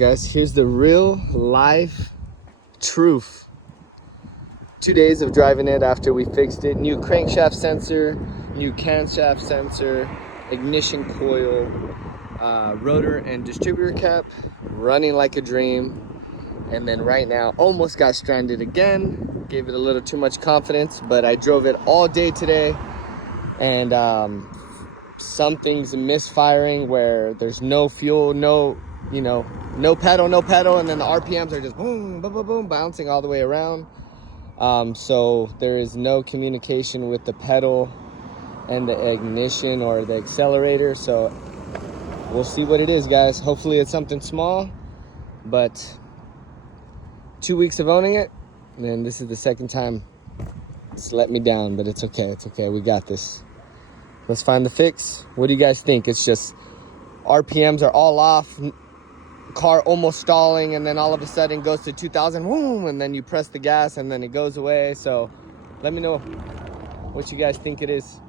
Guys, here's the real life truth. 2 days of driving it after we fixed it. New crankshaft sensor, new camshaft sensor, ignition coil, rotor and distributor cap, running like a dream. And then right now, almost got stranded again. Gave it a little too much confidence, but I drove it all day today. And something's misfiring where there's no fuel, no pedal, and then the RPMs are just boom, boom, boom, boom, bouncing all the way around. So there is no communication with the pedal and the ignition or the accelerator. So we'll see what it is, guys. Hopefully it's something small, but 2 weeks of owning it, and this is the second time it's let me down, but it's okay. It's okay. We got this. Let's find the fix. What do you guys think? It's just RPMs are all off, car almost stalling, and then all of a sudden goes to 2,000, boom, and then you press the gas and then it goes away. So let me know what you guys think it is.